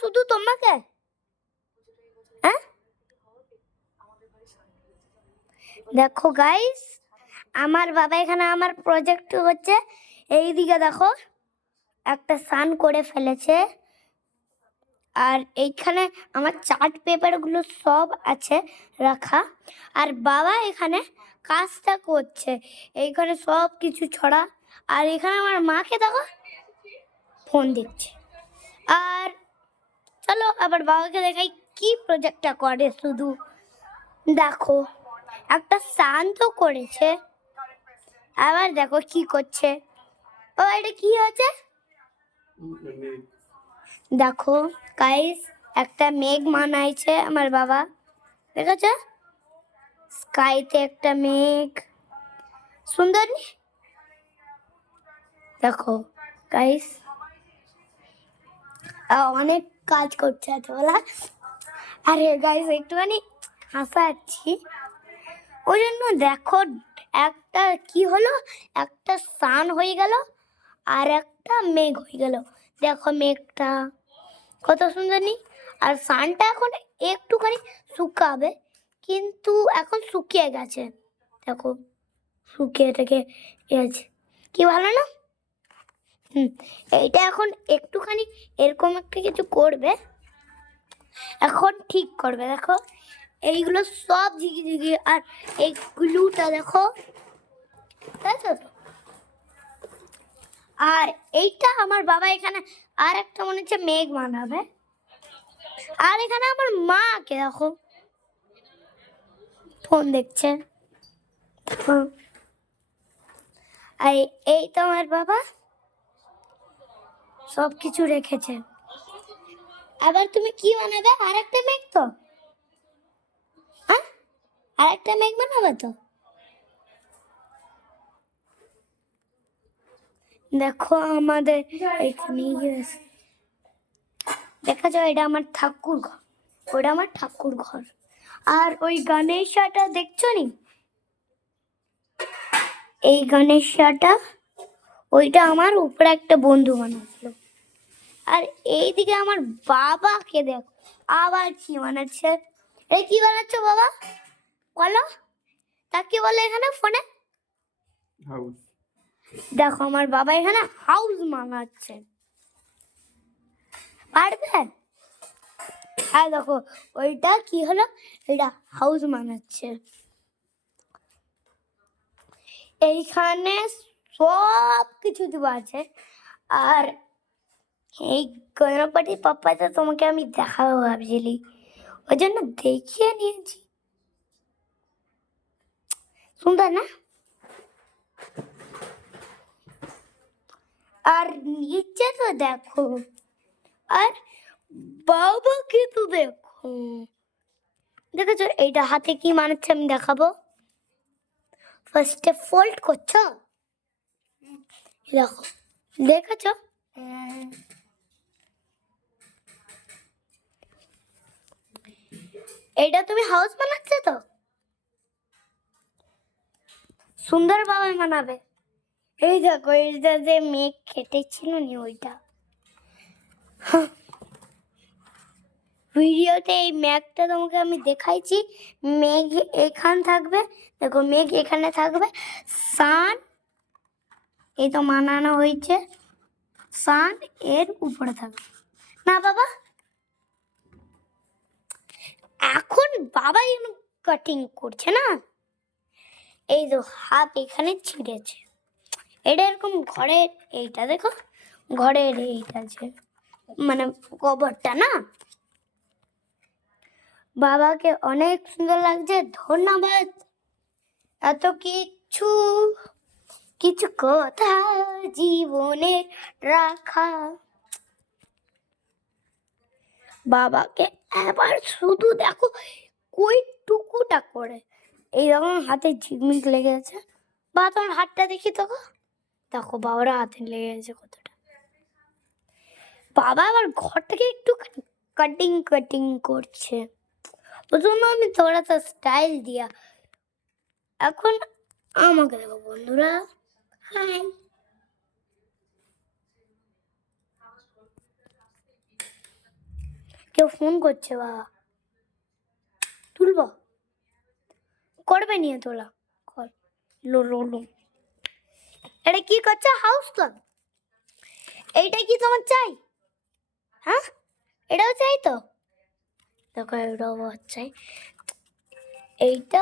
শুধু তোমাকে? হ্যাঁ, দেখো গাইস, আমার বাবা এখানে আমার প্রজেক্ট হচ্ছে। এইদিকে দেখো একটা সান করে ফেলেছে, আর এইখানে আমার চার্ট পেপারগুলো সব আছে রাখা। আর বাবা এখানে কাজটা করছে, এইখানে সব কিছু ছড়া। আর এখানে আমার মাকে দেখো ফোন দিচ্ছে। আর চলো আবার বাবাকে দেখাই কি প্রজেক্টটা করে। শুধু দেখো একটা সান তো করেছে, আবার দেখো কি করছে। ও এটা কি হচ্ছে দেখো গাইস, একটা মেঘ বানাইছে আমার বাবা, দেখেছো? স্কাইতে একটা মেঘ, সুন্দর নি? দেখো গাইস, অনেক কাজ করছে এতবেলা। আরে গাইস একটুখানি হাসাচ্ছি ওই জন্য। দেখো একটা কি হলো, একটা সান হয়ে গেল আর একটা মেঘ হয়ে গেল। দেখো মেঘটা কত সুন্দর নি? আর সানটা এখন একটুখানি শুকাবে, কিন্তু এখন শুকিয়ে গেছে। দেখো শুকিয়ে থেকে গেছে, কি ভালো না? এইটা এখন একটুখানি এরকম একটা কিছু করবে, এখন ঠিক করবে। দেখো এইগুলো সব ঝিকি ঝিকি, আর এই গ্লুটা দেখো, দেখো তো? আর এইটা আমার বাবা এখানে আর একটা মনে হচ্ছে মেঘ বানাবে। আর এখানে আমার মাকে দেখো ফোন দেখছে। আর এই তো আমার বাবা সব কিছু রেখেছে। আবার তুমি কি বানাবে? আর একটা মেঘ তো, হ্যাঁ আর একটা মেঘ বানাবে তো। দেখো আমাদের এখানে দেখা যায়, এটা আমার ঠাকুর ঘর, ওটা আমার ঠাকুর ঘর। আর ওই গণেশটা দেখছো নি? এই গণেশটা ওইটা আমার উপরে একটা বন্ধু বানাচ্ছিল। আর এইদিকে আমার বাবাকে দেখো আবার কি বানাচ্ছে। এই কি বানাচ্ছ বাবা বলো? তা কি বলে এখানে ফোনে? হাউস। দেখো আমার বাবা এখানে হাউস বানাচ্ছে, পারবে? আর দেখো ওইটা কি হলো, এটা হাউস বানাচ্ছে। এইখানে সব কিছু দেওয়া আছে। আর এই গণপতি পাপ্পাটা তোমাকে আমি দেখাবো ভাবছিলি, ওই জন্য দেখিয়ে নিয়েছি। সুন্দর না? আর নিচে তো দেখো, আর বাবাকে তো দেখো, দেখেছো এইটা হাতে কি মানাচ্ছে আমি দেখাবো। ফার্স্টে ফোল্ড করছো, দেখো দেখেছো? এইটা তুমি হাউস বানাচ্ছো তো, সুন্দর বাবাই বানাবে। এই দেখো এইটা যে মেঘ কেটেছিল নি ওইটা, ভিডিওতে এই মেঘটা তোমাকে আমি দেখাইছি। মেঘ এখান থাকবে, দেখো মেঘ এখানে থাকবে, সান এই তো বানানো হয়েছে, সান এর উপরে থাকবে না বাবা। এখন বাবা কাটিং করছে না, এই তো হাফ এখানে ছিঁড়েছে। এটা এরকম ঘরের, এইটা দেখো ঘরের এইটা আছে মানে কভারটা না। বাবাকে অনেক সুন্দর লাগছে, ধন্যবাদ। এত কিছু কিছু কথা জীবনে রাখা। বাবাকে এবার শুধু দেখো কই টুকুটা করে এইরকম হাতে ঝিকমিক লেগে আছে। বা তোমার হাতটা দেখি তো, দেখো বাবার হাতে লেগে গেছে কতটা। বাবা আবার ঘরটাকে একটু কাটিং কাটিং করছে, ওই জন্য আমি থোড়া সা স্টাইল দিয়া। এখন আমাকে দেখো বন্ধুরা, হাই। কেউ ফোন করছে বাবা, তুলবো? করবে নিয়ে তোলা কল। লো লো লো। এটা কি করছে? House club. এইটা কি তোমার চাই? হ্যাঁ, এটাও চাই তো। দেখো এটাও চাই। এইটা